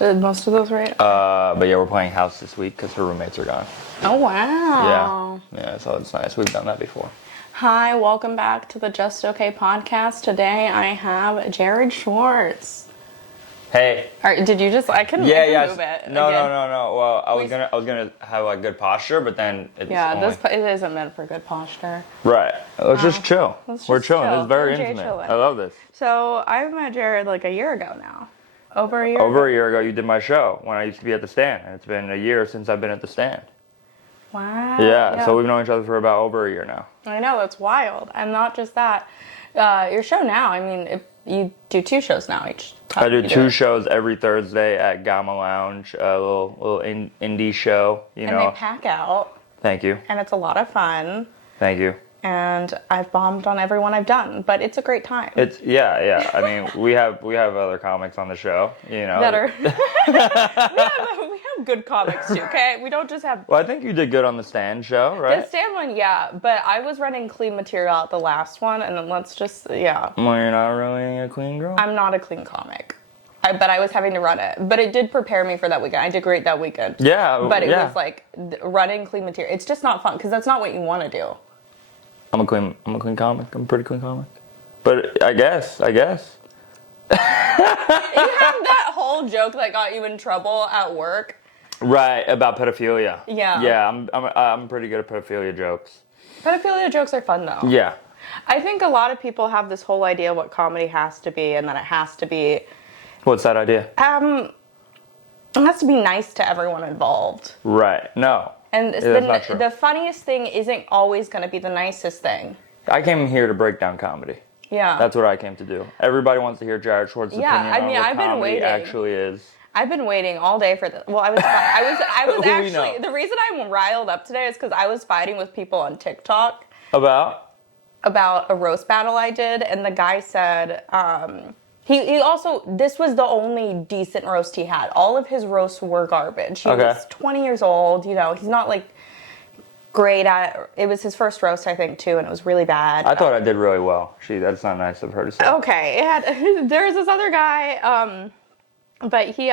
Most of those, right? But yeah, we're playing house this week because her roommates are gone. Oh, wow. Yeah, so it's nice. We've done that before. Hi, welcome back to the Just Okay podcast. Today I have Jared Schwartz. Hey. Did you just? I couldn't move it. No. Well, I was gonna have like good posture, but then it's it isn't meant for good posture. Right. Let's just chill. We're chilling. Chill. This is very We're intimate. chilling. I love this. So I met Jared like a year ago now. Over a year. Over a year ago, you did my show when I used to be at the Stand, and it's been a year since I've been at the Stand. Wow. Yeah. So we've known each other for about over a year now. I know, that's wild. And not just that. Your show now, I mean, you do 2 shows now each time. I do 2 shows every Thursday at Gamma Lounge, a little indie show, you know. And they pack out. Thank you. And it's a lot of fun. Thank you. And I've bombed on everyone I've done, but it's a great time. Yeah. I mean, we have other comics on the show, you know. Better. we have good comics too, okay? We don't just have... Well, I think you did good on the Stand show, right? The Stand one, yeah, but I was running clean material at the last one, and then Well, you're not really a clean girl? I'm not a clean comic. But I was having to run it. But it did prepare me for that weekend. I did great that weekend. Yeah. But it was like running clean material. It's just not fun, because that's not what you want to do. I'm a clean comic. I'm a pretty clean comic. But I guess. You have that whole joke that got you in trouble at work. Right, about pedophilia. Yeah. Yeah, I'm pretty good at pedophilia jokes. Pedophilia jokes are fun though. Yeah. I think a lot of people have this whole idea of what comedy has to be, and that it has to be... What's that idea? It has to be nice to everyone involved. Right. No. And the funniest thing isn't always going to be the nicest thing. I came here to break down comedy. Yeah. That's what I came to do. Everybody wants to hear Jared Schwartz's opinion on what I've been comedy waiting. actually is. I've been waiting all day for this. Well, I was actually, the reason I'm riled up today is because I was fighting with people on TikTok. About a roast battle I did, and the guy said, he also, this was the only decent roast he had. All of his roasts were garbage. He was 20 years old, you know, he's not like great at, it was his first roast, I think, too, and it was really bad. I thought I did really well. That's not nice of her to say. Okay, there's this other guy, but he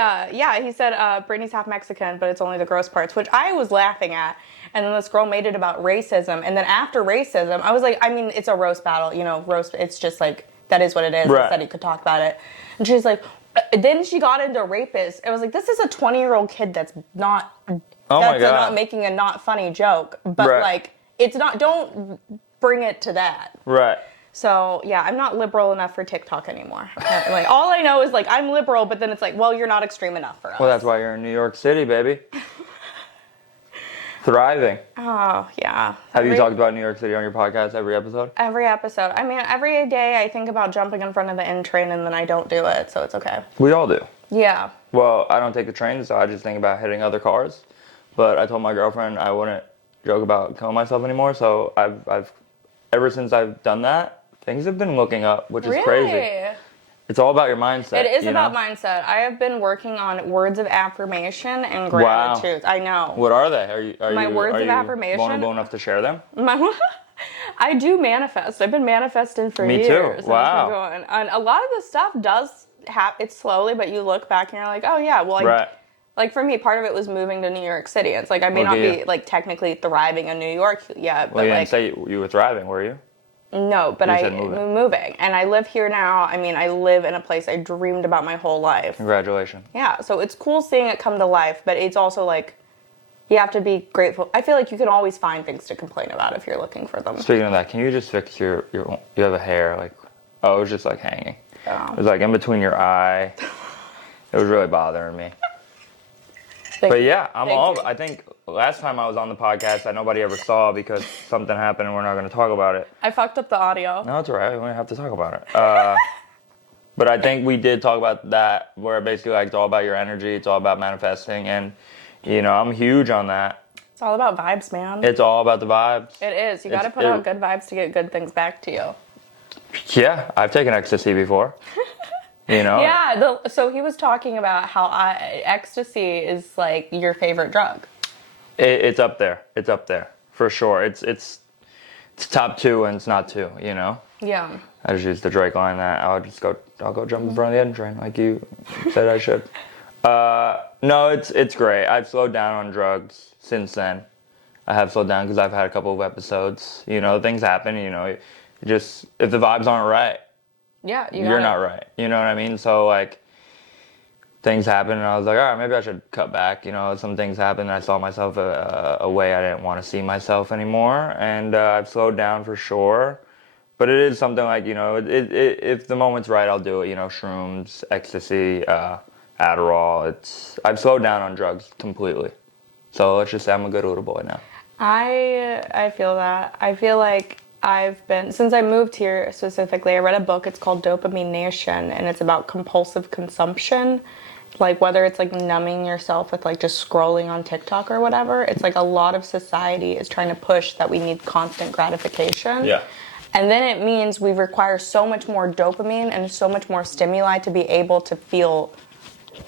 said, Britney's half Mexican, but it's only the gross parts, which I was laughing at. And then this girl made it about racism. And then after racism, I was like, I mean, it's a roast battle, you know, it's just like, that is what it is. Right. I said he could talk about it. And she's like, then she got into rapists. I was like, this is a 20-year-old kid that's not, not making a not funny joke. But like, it's not, don't bring it to that. Right. So yeah, I'm not liberal enough for TikTok anymore. Like, all I know is like, I'm liberal, but then it's like, well, you're not extreme enough for us. Well, that's why you're in New York City, baby. Thriving. Oh, yeah. Have you talked about New York City on your podcast every episode? Every episode. I mean, every day I think about jumping in front of the N train and then I don't do it, so it's okay. We all do. Yeah. Well, I don't take the train, so I just think about hitting other cars. But I told my girlfriend I wouldn't joke about killing myself anymore, so I've ever since I've done that, things have been looking up, which is crazy. It's all about your mindset. It is about mindset. I have been working on words of affirmation and gratitude. Wow. I know. What are they? Are my words of affirmation? Vulnerable enough to share them? I do manifest. I've been manifesting for years. Me too. Wow. And a lot of the stuff does happen. It's slowly, but you look back and you're like, oh yeah, well, like for me, part of it was moving to New York City. It's like I may not be like technically thriving in New York yet. Well, but you didn't say you were thriving, were you? No, but I'm moving. And I live here now. I mean, I live in a place I dreamed about my whole life. Congratulations. Yeah, so it's cool seeing it come to life, but it's also like, you have to be grateful. I feel like you can always find things to complain about if you're looking for them. Speaking of that, can you just fix you have a hair, like, it was just like hanging. Oh. It was like in between your eye. It was really bothering me. But yeah, I think last time I was on the podcast that nobody ever saw because something happened and we're not going to talk about it. I fucked up the audio. No, it's all right. We don't have to talk about it. But I think we did talk about that where basically like it's all about your energy. It's all about manifesting. And, you know, I'm huge on that. It's all about vibes, man. It's all about the vibes. It is. You got to put out good vibes to get good things back to you. Yeah, I've taken ecstasy before. You know? Yeah, so he was talking about how ecstasy is like your favorite drug. It's up there. It's up there for sure. It's top 2 and it's not 2. You know? Yeah. I just used the Drake line that I'll go jump in front of the N train like you said I should. No, it's great. I've slowed down on drugs since then. I have slowed down because I've had a couple of episodes. You know, things happen. You know, just if the vibes aren't right, yeah, you're not right. You know what I mean? So like, things happen, and I was like, all right, maybe I should cut back. You know, some things happened, and I saw myself a way I didn't want to see myself anymore, and I've slowed down for sure. But it is something like, you know, if the moment's right, I'll do it. You know, shrooms, ecstasy, Adderall. I've slowed down on drugs completely. So let's just say I'm a good little boy now. I feel that. I feel like since I moved here specifically, I read a book, it's called Dopamine Nation, and it's about compulsive consumption. Like whether it's like numbing yourself with like just scrolling on TikTok or whatever, it's like a lot of society is trying to push that we need constant gratification. Yeah. And then it means we require so much more dopamine and so much more stimuli to be able to feel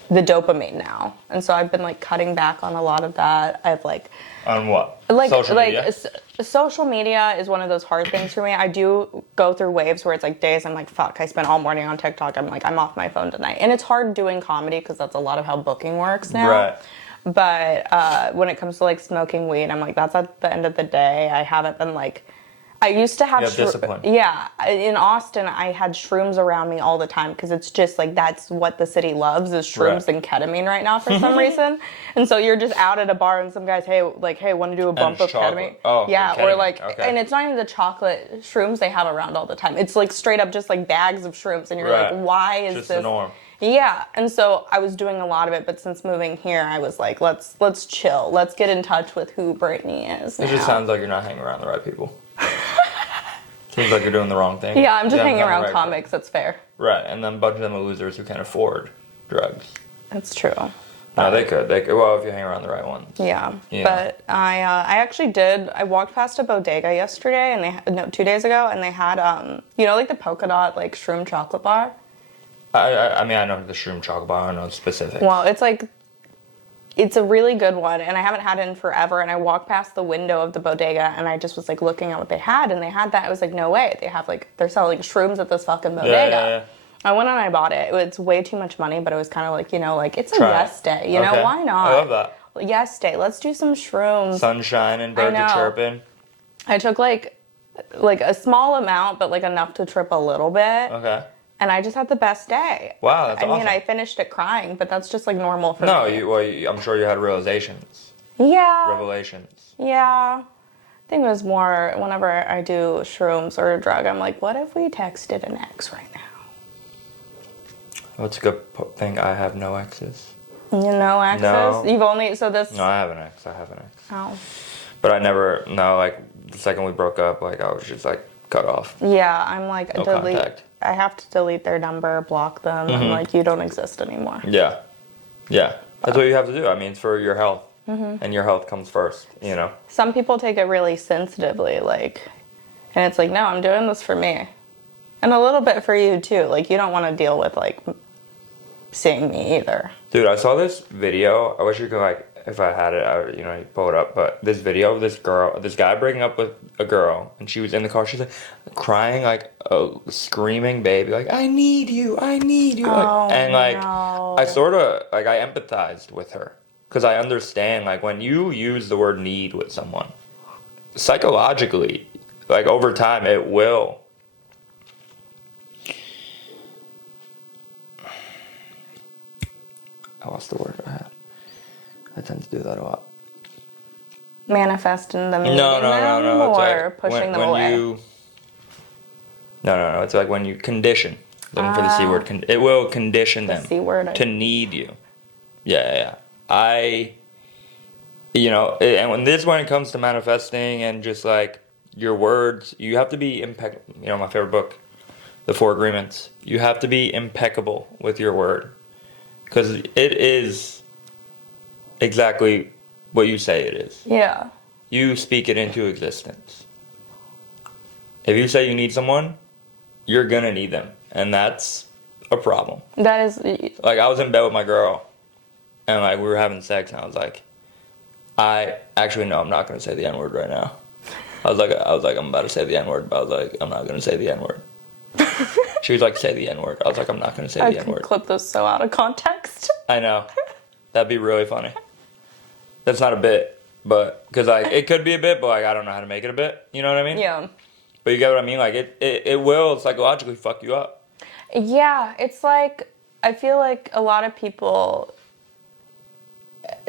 the dopamine now. And so I've been like cutting back on a lot of that. I've like... On what? Social media? Social media is one of those hard things for me. I do go through waves where it's like days I'm like, fuck, I spent all morning on TikTok. I'm like, I'm off my phone tonight. And it's hard doing comedy because that's a lot of how booking works now. Right. But when it comes to like smoking weed, I'm like, that's at the end of the day. I haven't been like... I used to have discipline. Yeah, in Austin, I had shrooms around me all the time because it's just like that's what the city loves is shrooms and ketamine right now for some reason. And so you're just out at a bar and some guys, hey, want to do a bump of ketamine? Oh, yeah, ketamine. Or like, and it's not even the chocolate shrooms they have around all the time. It's like straight up just like bags of shrooms, and you're like, why is just this? The norm. Yeah, and so I was doing a lot of it, but since moving here, I was like, let's chill, let's get in touch with who Brittany is. It just sounds like you're not hanging around the right people. Seems like you're doing the wrong thing. Yeah, I'm just hanging around comics, that's fair. Right, and then a bunch of them are losers who can't afford drugs. That's true. No, they could. Well, if you hang around the right ones. Yeah. But I actually did. I walked past a bodega yesterday, and 2 days ago, and they had like the polka dot like shroom chocolate bar. I mean, I know the shroom chocolate bar. I don't know specifics. Well, it's a really good one, and I haven't had it in forever. And I walked past the window of the bodega, and I just was like looking at what they had, and they had that. I was like, no way, they have like they're selling shrooms at this fucking bodega. Yeah. I went and I bought it. It's way too much money, but it was kind of like it's a yes day. You know, why not? I love that. Yes day. Let's do some shrooms. Sunshine and birds are chirping. I took like a small amount, but like enough to trip a little bit. Okay. And I just had the best day. Wow, that's awesome. I mean, I finished it crying, but that's just like normal for me. No, I'm sure you had realizations. Yeah. Revelations. Yeah. I think it was more whenever I do shrooms or a drug, I'm like, what if we texted an ex right now? What's a good thing? I have no exes. No exes? No. You've only, No, I have an ex. Oh. But like the second we broke up, like I was just like cut off. Yeah, I'm like, no contact. I have to delete their number, block them. I'm like, you don't exist anymore. Yeah. Yeah. That's what you have to do. I mean, it's for your health. And your health comes first, you know? Some people take it really sensitively, and it's like, no, I'm doing this for me. And a little bit for you, too. Like, you don't want to deal with, seeing me either. Dude, I saw this video. I wish you could, if I had it, I would, you pull it up. But this video of this guy breaking up with a girl, and she was in the car. She's crying like a screaming baby, like I need you. Oh, no. I sort of I empathized with her because I understand when you use the word need with someone, psychologically, over time it will. I lost the word I had. I tend to do that a lot. Manifesting them. No. Or pushing them away. No. It's like when you condition. Looking for the C word. It will condition them C word, to need you. Yeah. And when it comes to manifesting and just your words, you have to be impeccable. My favorite book, The 4 Agreements. You have to be impeccable with your word. Because it is exactly what you say it is. Yeah. You speak it into existence. If you say you need someone, you're gonna need them. And that's a problem. That is... I was in bed with my girl, and we were having sex, and I was like, I'm not gonna say the N-word right now. I was like, I'm about to say the N-word, but I was like, I'm not gonna say the N-word. She was like, say the N-word. I was like, I'm not gonna say the N-word. I clip those so out of context. I know. That'd be really funny. That's not a bit, but because like it could be a bit, but like I don't know how to make it a bit. You know what I mean? Yeah. But you get what I mean? Like it will psychologically fuck you up. Yeah, it's like I feel like a lot of people,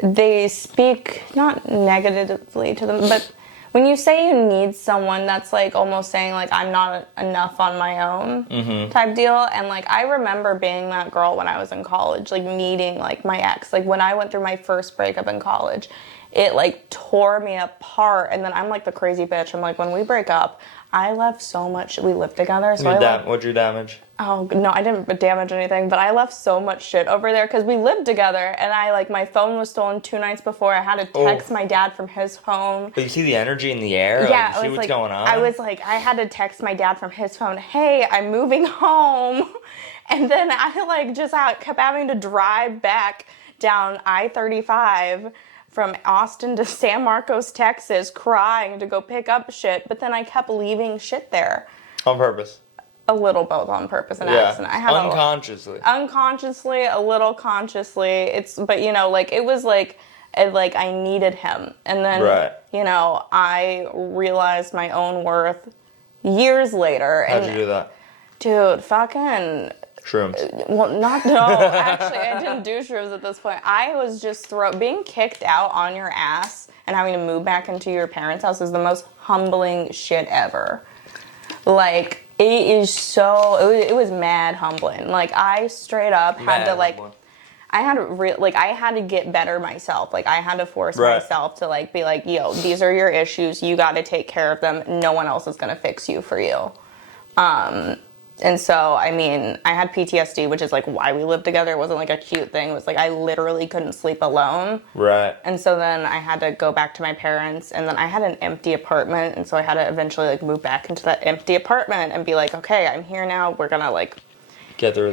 they speak not negatively to them, but when you say you need someone, that's like almost saying like I'm not enough on my own type deal. And like I remember being that girl when I was in college, like needing like my ex. Like when I went through my first breakup in college, it like tore me apart. And then I'm like the crazy bitch. I'm like, when we break up, I left so much. We lived together, so What'd you damage? Oh, no, I didn't damage anything, but I left so much shit over there because we lived together, and I, like, my phone was stolen 2 nights before. I had to text my dad from his phone. But you see the energy in the air? Yeah, like, you see what's like, going on? I was like, I had to text my dad from his phone, hey, I'm moving home. And then I, like, just kept having to drive back down I-35 from Austin to San Marcos, Texas, crying to go pick up shit, but then I kept leaving shit there. On purpose. A little both on purpose and accident. I had unconsciously. Unconsciously, a little consciously. But you know, like it was like I needed him, and then you know I realized my own worth years later. How'd you do that? Dude, fucking shrooms. Well, no, actually, I didn't do shrooms at this point. I was just being kicked out on your ass and having to move back into your parents' house is the most humbling shit ever. Like. It was mad humbling. Like, I straight up had to, like, I had to get better myself. Like, I had to force myself to, like, be like, yo, these are your issues. You got to take care of them. No one else is going to fix you for you. And so, I mean, I had PTSD, which is, like, why we lived together. It wasn't, like, a cute thing. It was, like, I literally couldn't sleep alone. Right. And so then I had to go back to my parents, and then I had an empty apartment, and so I had to eventually, like, move back into that empty apartment and be like, okay, I'm here now. We're gonna, like... Get through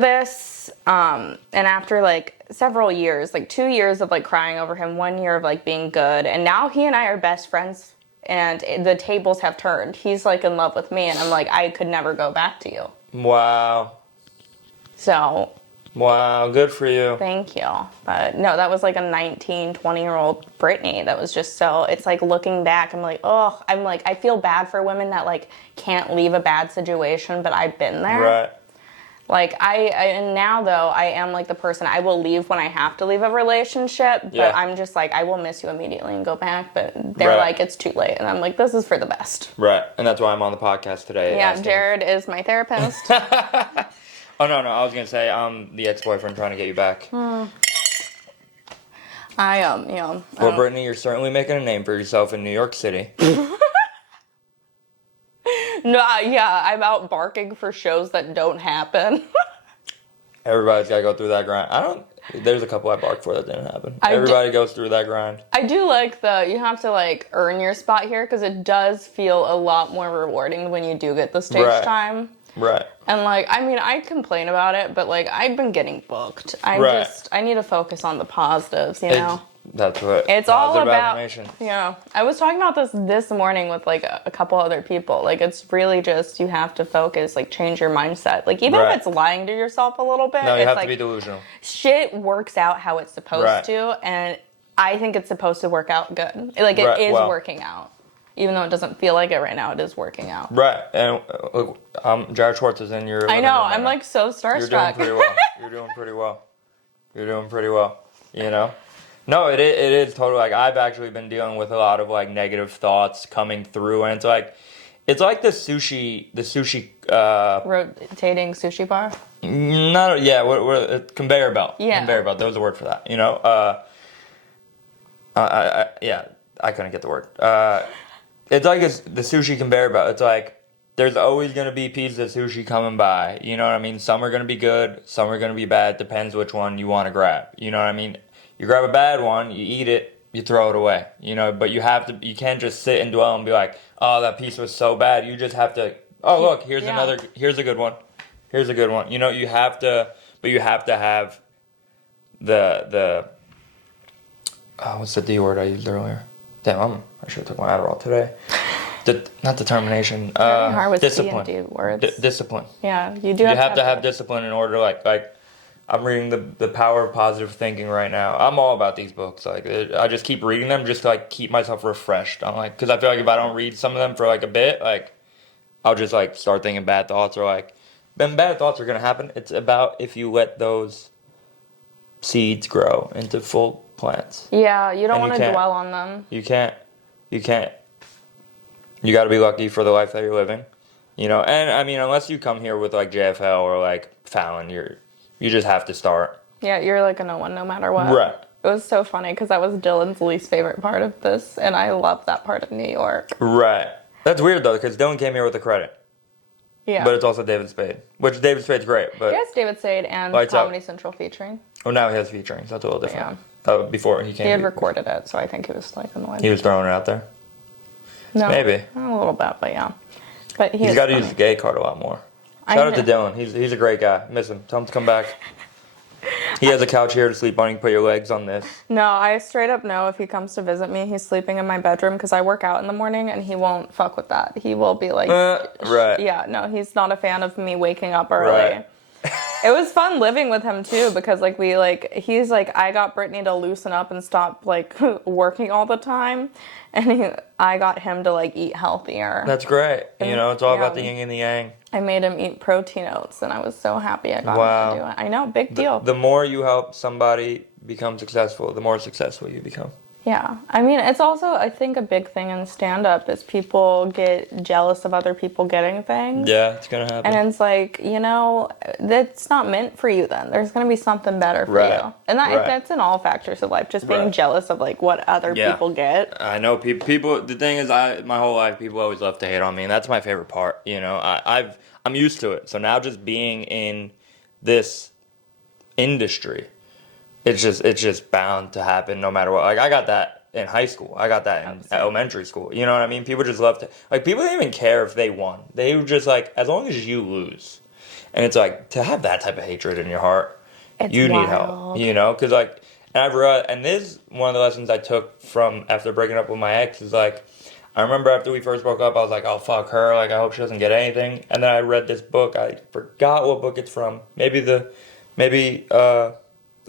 this. And after, like, several years, like, 2 years of, like, crying over him, 1 year of, like, being good, and now he and I are best friends. And the tables have turned. He's, like, in love with me, and I'm like, I could never go back to you. Wow. So. Wow, good for you. Thank you. But, no, that was, like, a 19, 20-year-old Brittany. That was just so, it's, like, looking back, I'm like, I feel bad for women that, like, can't leave a bad situation, but I've been there. Right. Like, and now, though, I am, like, the person, I will leave when I have to leave a relationship, but I'm just, like, I will miss you immediately and go back, but they're like, it's too late, and I'm like, this is for the best. Right, and that's why I'm on the podcast today. Yeah, Jared is my therapist. Oh, no, I was going to say, the ex-boyfriend trying to get you back. Well, Brittany, you're certainly making a name for yourself in New York City. No, yeah, I'm out barking for shows that don't happen. Everybody's got to go through that grind. There's a couple I barked for that didn't happen. Everybody goes through that grind. I do like you have to, like, earn your spot here, because it does feel a lot more rewarding when you do get the stage time. Right. And, like, I mean, I complain about it, but, like, I've been getting booked. I need to focus on the positives, you know? That's what it's all about. Yeah, I was talking about this morning with like a couple other people. Like, it's really just you have to focus, like, change your mindset. Like, even if it's lying to yourself a little bit, no, you have like, to be delusional. Shit works out how it's supposed to, and I think it's supposed to work out good. Like, it is working out, even though it doesn't feel like it right now. It is working out. Right, and Jared Schwartz is in your. I know. I'm like so starstruck. You're doing pretty well. You know. No, it is totally, like, I've actually been dealing with a lot of, like, negative thoughts coming through, and it's like the sushi, rotating sushi bar? Conveyor belt. Yeah. Conveyor belt, there was a word for that, you know? I couldn't get the word. It's like the sushi conveyor belt. It's like, there's always going to be pieces of sushi coming by, you know what I mean? Some are going to be good, some are going to be bad, depends which one you want to grab, you know what I mean? You grab a bad one, you eat it, you throw it away, you know, but you can't just sit and dwell and be like, oh, that piece was so bad. You just have to, oh, look, here's a good one. You know, you have to have the what's the D word I used earlier? Damn, I should have took my Adderall today. Not determination, hard with discipline. C and D words. Discipline. Yeah, you have to have discipline in order to, like, I'm reading the Power of Positive Thinking right now. I'm all about these books. Like, I just keep reading them just to, like, keep myself refreshed. I'm like, because I feel like if I don't read some of them for, like, a bit, like, I'll just, like, start thinking bad thoughts, or, like, then bad thoughts are going to happen. It's about if you let those seeds grow into full plants. Yeah, you don't want to dwell on them. You can't. You got to be lucky for the life that you're living. You know, and, I mean, unless you come here with, like, JFL or, like, Fallon, you just have to start. Yeah, you're like a no one no matter what. Right. It was so funny because that was Dylan's least favorite part of this, and I love that part of New York. Right. That's weird, though, because Dylan came here with a credit. Yeah. But it's also David Spade, which David Spade's great. But yes, David Spade and Comedy Central featuring. Oh, now he has featuring, so that's a little different. Yeah. Before he came. He had recorded it, so I think he was like annoyed. He was throwing it out there? No. Maybe. A little bit, but yeah. But he's got to use the gay card a lot more. Shout out to Dylan. He's a great guy. Miss him. Tell him to come back. He has a couch here to sleep on. You can put your legs on this. No, I straight up know if he comes to visit me, he's sleeping in my bedroom because I work out in the morning, and he won't fuck with that. He will be like, right. Yeah, no, he's not a fan of me waking up early. Right. It was fun living with him too because he's like, I got Brittany to loosen up and stop like working all the time, and I got him to like eat healthier. That's great. And, you know, it's all about the yin and the yang. I made him eat protein oats, and I was so happy I got him to do it. I know, big deal. The more you help somebody become successful, the more successful you become. Yeah. I mean, it's also, I think, a big thing in stand-up is people get jealous of other people getting things. Yeah, it's going to happen. And it's like, you know, that's not meant for you then. There's going to be something better for you. And that's in all factors of life, just being jealous of, like, what other people get. I know people, the thing is, my whole life, people always love to hate on me, and that's my favorite part, you know. I'm used to it. So now just being in this industry, it's just bound to happen no matter what. Like, I got that in high school. I got that in elementary school. You know what I mean? People just love to, like, people didn't even care if they won. They were just like, as long as you lose. And it's like, to have that type of hatred in your heart, you need help, you know? Because, like, and I've realized, and this is one of the lessons I took from after breaking up with my ex, is like, I remember after we first broke up, I was like, oh, fuck her. Like, I hope she doesn't get anything. And then I read this book. I forgot what book it's from. Maybe the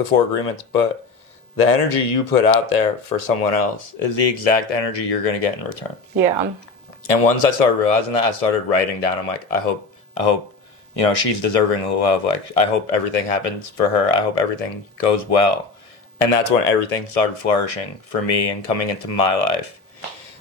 4 Agreements, but the energy you put out there for someone else is the exact energy you're going to get in return. Yeah. And once I started realizing that, I started writing down. I'm like, I hope, you know, she's deserving of love. Like, I hope everything happens for her. I hope everything goes well. And that's when everything started flourishing for me and coming into my life.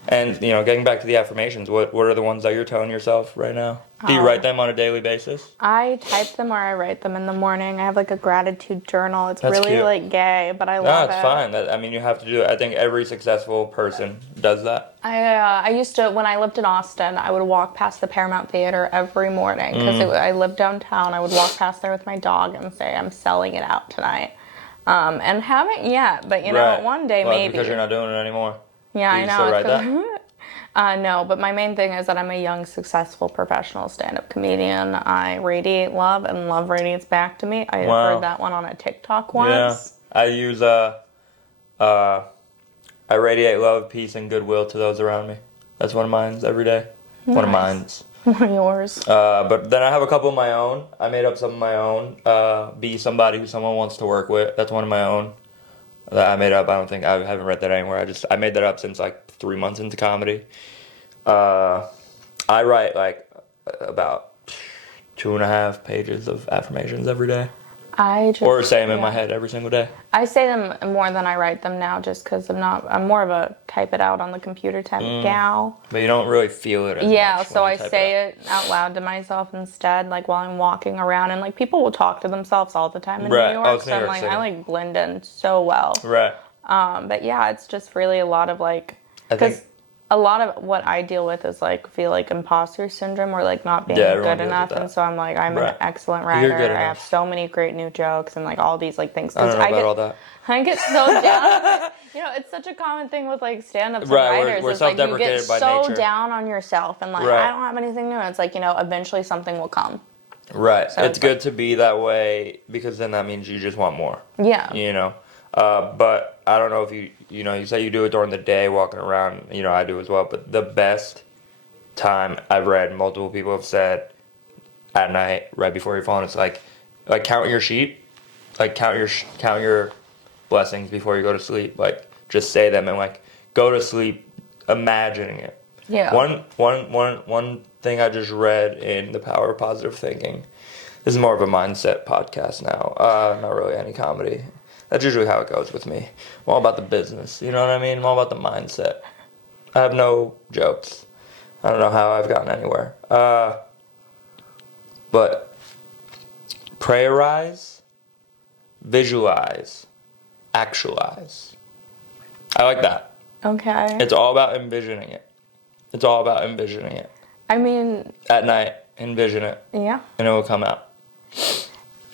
And, you know, getting back to the affirmations, what are the ones that you're telling yourself right now? Do you write them on a daily basis? I type them or I write them in the morning. I have like a gratitude journal. It's really cute. Like gay, but I love it. No, it's fine. I mean, you have to do it. I think every successful person does that. I used to, when I lived in Austin, I would walk past the Paramount Theater every morning because I lived downtown. I would walk past there with my dog and say, I'm selling it out tonight. And haven't yet, but you know, one day maybe. Because you're not doing it anymore. Yeah, I know. Still write that? No, but my main thing is that I'm a young, successful, professional stand-up comedian. I radiate love, and love radiates back to me. I heard that one on a TikTok once. Yeah, I use I radiate love, peace, and goodwill to those around me. That's one of mine every day. Nice. One of mine's. One of yours. But then I have a couple of my own. I made up some of my own. Be somebody who someone wants to work with. That's one of my own. That I made up. I haven't read that anywhere. I made that up since like 3 months into comedy. I write like about 2.5 pages of affirmations every day. Or say them in my head every single day. I say them more than I write them now just because I'm more of a type it out on the computer type gal. But you don't really feel it as much so I say it out loud to myself instead, like while I'm walking around. And like people will talk to themselves all the time in New York. So I'm like, I like blend in so well. Right. But yeah, it's just really a lot of like, because a lot of what I deal with is like feel like imposter syndrome or like not being good enough, and so I'm like I'm an excellent writer. I have so many great new jokes and like all these like things. I don't know about all that. I get so down. You know, it's such a common thing with like stand-ups and writers. We're it's like you get so down on yourself and like I don't have anything new. And it's like, you know, eventually something will come. Right. So it's good to be that way because then that means you just want more. Yeah. You know. But I don't know if you know, you say you do it during the day walking around, you know, I do as well, but the best time I've read, multiple people have said at night, right before you're falling, it's like count your sheep like count your blessings before you go to sleep. Like just say them and like go to sleep imagining it. Yeah. One thing I just read in The Power of Positive Thinking. This is more of a mindset podcast now. Not really any comedy. That's usually how it goes with me. I'm all about the business. You know what I mean? I'm all about the mindset. I have no jokes. I don't know how I've gotten anywhere. But prayerize, visualize, actualize. I like that. Okay. It's all about envisioning it. It's all about envisioning it. I mean... At night, envision it. Yeah. And it will come out.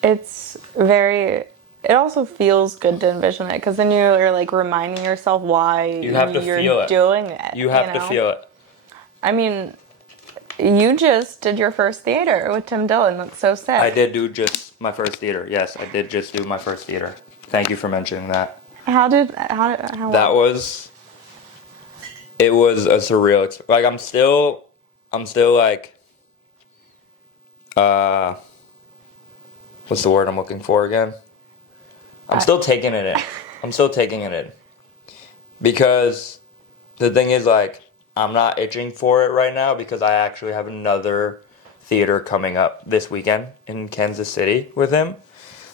It's very... It also feels good to envision it, because then you're like reminding yourself why you're doing it. You have to feel it. I mean, you just did your first theater with Tim Dillon. That's so sick. I did do just my first theater. Yes, I did just do my first theater. Thank you for mentioning that. How it was a surreal experience. Like I'm still like what's the word I'm looking for again? I'm still taking it in. Because the thing is, like, I'm not itching for it right now because I actually have another theater coming up this weekend in Kansas City with him.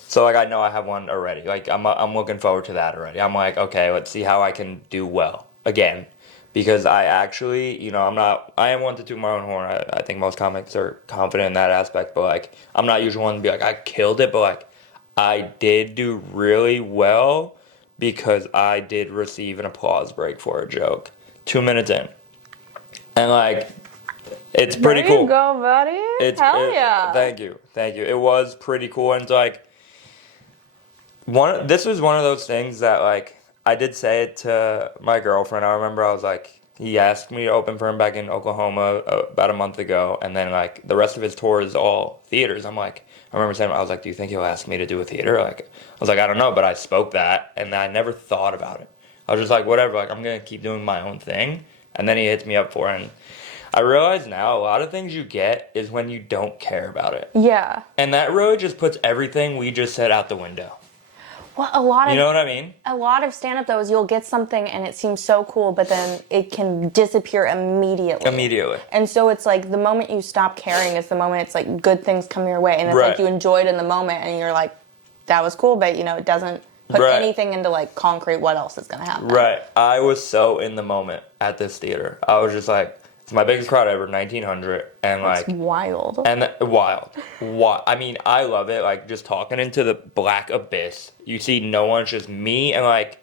So, like, I know I have one already. Like, I'm looking forward to that already. I'm like, okay, let's see how I can do well again. Because I actually, you know, I am one to toot my own horn. I think most comics are confident in that aspect. But, like, I'm not usually one to be like, I killed it. But, like, I did do really well because I did receive an applause break for a joke 2 minutes in. And, like, it's pretty cool. There you go, buddy. Hell yeah. Thank you. It was pretty cool. And it's like, this was one of those things that, like, I did say it to my girlfriend. I remember I was like, he asked me to open for him back in Oklahoma about a month ago. And then, like, the rest of his tour is all theaters. I'm like, I remember saying, I was like, do you think he'll ask me to do a theater? Like, I was like, I don't know, but I spoke that, and I never thought about it. I was just like, whatever, like, I'm going to keep doing my own thing. And then he hits me up for it. And I realize now a lot of things you get is when you don't care about it. Yeah. And that really just puts everything we just said out the window. Well, you know what I mean? A lot of stand-up, though, is you'll get something and it seems so cool, but then it can disappear immediately. And so it's like the moment you stop caring is the moment it's like good things come your way. And it's like you enjoyed in the moment and you're like, that was cool, but, you know, it doesn't put anything into, like, concrete what else is going to happen. Right. I was so in the moment at this theater. I was just like, it's my biggest crowd ever, 1,900, and like it's wild. And wild. I mean, I love it. Like just talking into the black abyss. You see, no one, it's just me and like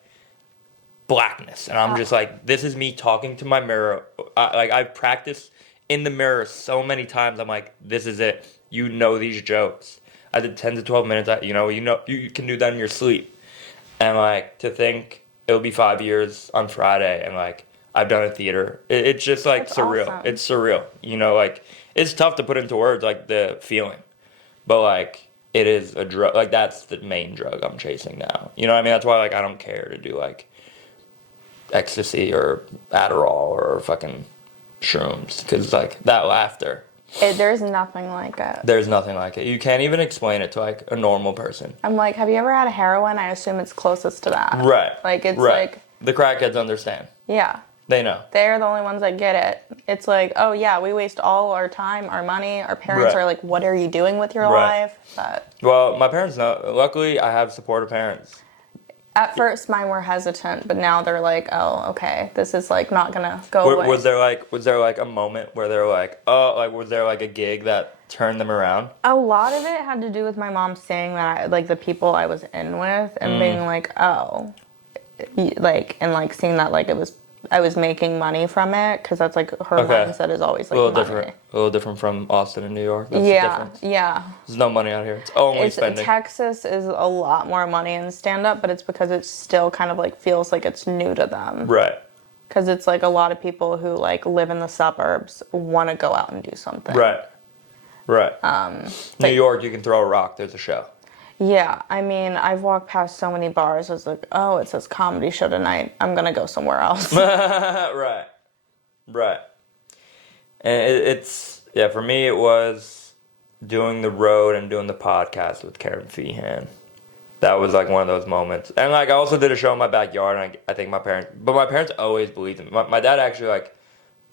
blackness, and I'm just like, this is me talking to my mirror. I've practiced in the mirror so many times. I'm like, this is it. You know these jokes. I did 10 to 12 minutes. You can do that in your sleep, and like to think it'll be 5 years on Friday, and like. I've done a theater. It's just like That's surreal. Awesome. It's surreal. You know, like it's tough to put into words like the feeling, but like it is a drug. Like that's the main drug I'm chasing now. You know what I mean? That's why like I don't care to do like ecstasy or Adderall or fucking shrooms because like that laughter. There's nothing like it. There's nothing like it. You can't even explain it to like a normal person. I'm like, have you ever had a heroin? I assume it's closest to that. Right. Like it's like the crackheads understand. Yeah. They know. They're the only ones that get it. It's like, oh yeah, we waste all our time, our money. Our parents are like, what are you doing with your life? But well, my parents know. Luckily, I have supportive parents. At first, mine were hesitant, but now they're like, oh, okay, this is like not gonna go away. Was there like a moment where they're like, oh, like was there like a gig that turned them around? A lot of it had to do with my mom saying that, like the people I was in with, and being like, oh, like and like seeing that like I was making money from it because that's like her mindset is always like a little different from Austin and New York. That's yeah. There's no money out here. It's only spending. Texas is a lot more money in stand-up, but it's because it still kind of like feels like it's new to them. Right. Because it's like a lot of people who like live in the suburbs want to go out and do something. Right. New York, you can throw a rock. There's a show. Yeah, I mean, I've walked past so many bars. It's like, oh, it says comedy show tonight. I'm gonna go somewhere else. Right. And for me, it was doing the road and doing the podcast with Karen Feehan. that was like one of those moments. And like I also did a show in my backyard, and I think my parents always believed in me. My dad actually like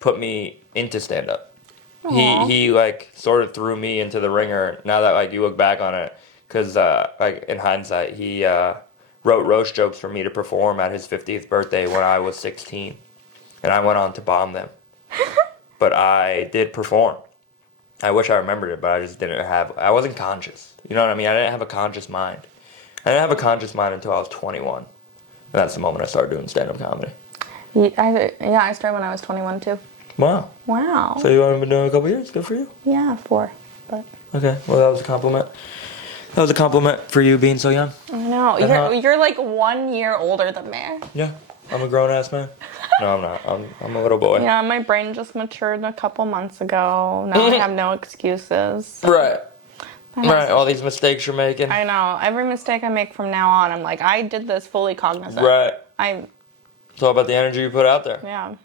put me into stand up. He like sort of threw me into the ringer. Now that like you look back on it, because like in hindsight, he wrote roast jokes for me to perform at his 50th birthday when I was 16, and I went on to bomb them. But I did perform. I wish I remembered it, but I just didn't have. I wasn't conscious. You know what I mean? I didn't have a conscious mind. I didn't have a conscious mind until I was 21. And that's the moment I started doing stand-up comedy. I started when I was 21 too. Wow. Wow. So you've only been doing it a couple years? Good for you. Yeah, 4. But okay, well that was a compliment. That was a compliment for you being so young. I know. You're like 1 year older than me. Yeah, I'm a grown-ass man. No, I'm not. I'm a little boy. Yeah, my brain just matured a couple months ago. Now I have no excuses. Right. Right, all these mistakes you're making. I know. Every mistake I make from now on, I'm like, I did this fully cognizant. Right. It's all about the energy you put out there. Yeah.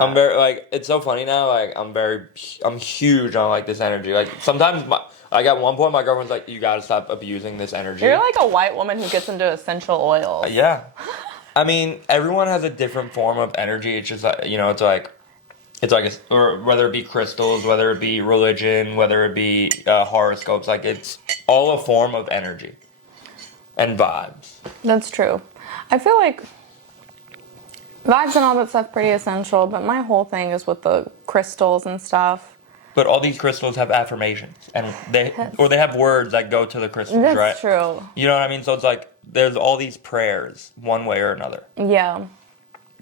I'm very, like, it's so funny now, like, I'm huge on, like, this energy. Like, sometimes, like, at one point, my girlfriend's like, you gotta stop abusing this energy. You're like a white woman who gets into essential oils. Yeah. I mean, everyone has a different form of energy. It's just, like, you know, or whether it be crystals, whether it be religion, whether it be horoscopes, like, it's all a form of energy and vibes. That's true. I feel like vibes and all that stuff pretty essential, but my whole thing is with the crystals and stuff. But all these crystals have affirmations, and they have words that go to the crystals, right? That's true. You know what I mean? So it's like there's all these prayers, one way or another. Yeah.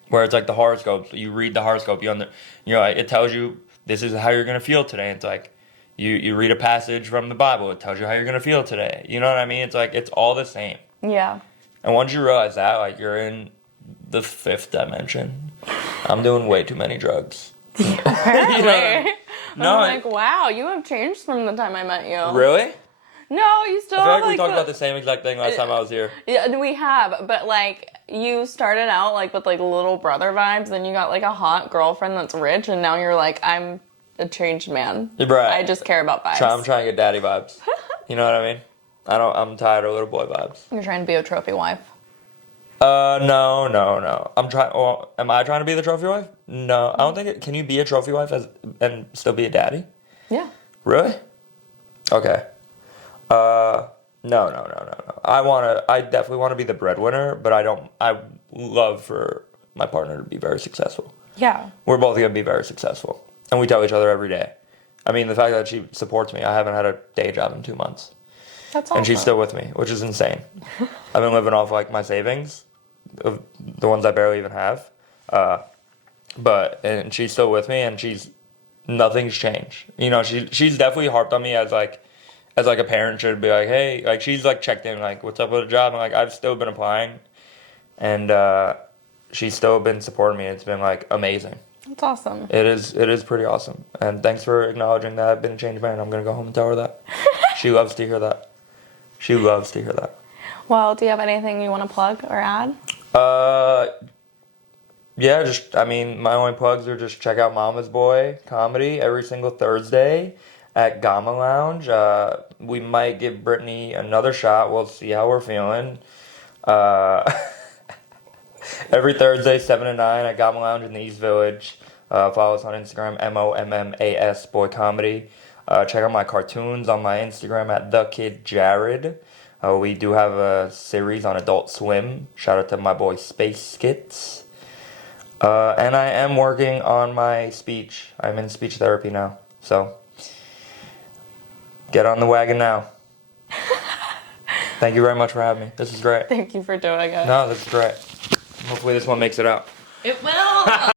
Where it's like the horoscopes, you read the horoscope, you're like, it tells you this is how you're gonna feel today. It's like you read a passage from the Bible, it tells you how you're gonna feel today. You know what I mean? It's like it's all the same. Yeah. And once you realize that, like you're in the 5th dimension. I'm doing way too many drugs. Apparently. You know? No, I'm like, wow, you have changed from the time I met you. Really? No, you still I feel have like we talked about the same exact thing last time I was here. Yeah, we have, but like you started out like with like little brother vibes, then you got like a hot girlfriend that's rich, and now you're like, I'm a changed man. Right. I just care about vibes. I'm trying to get daddy vibes. You know what I mean? I'm tired of little boy vibes. You're trying to be a trophy wife. No. Am I trying to be the trophy wife? No, I don't think it. Can you be a trophy wife and still be a daddy? Yeah. Really? Okay. No. I definitely want to be the breadwinner, but I love for my partner to be very successful. Yeah. We're both going to be very successful. And we tell each other every day. I mean, the fact that she supports me, I haven't had a day job in 2 months. That's awesome. And she's still with me, which is insane. I've been living off like my savings, of the ones I barely even have. And she's still with me, and nothing's changed. You know, she's definitely harped on me as a parent should be like, hey, like she's like checked in, like, what's up with the job? And like I've still been applying, and she's still been supporting me. It's been like amazing. That's awesome. It is pretty awesome. And thanks for acknowledging that I've been a changed man. I'm gonna go home and tell her that. She loves to hear that. Well, do you have anything you want to plug or add? Yeah, my only plugs are just check out Mama's Boy comedy every single Thursday at Gamma Lounge. We might give Brittany another shot. We'll see how we're feeling. Every Thursday, 7 to 9 at Gamma Lounge in the East Village. Follow us on Instagram, MOMMAS Boy Comedy. Check out my cartoons on my Instagram at TheKidJared. We do have a series on Adult Swim. Shout out to my boy Space Skits. And I am working on my speech. I'm in speech therapy now. So, get on the wagon now. Thank you very much for having me. This is great. Thank you for doing it. No, this is great. Hopefully this one makes it out. It will.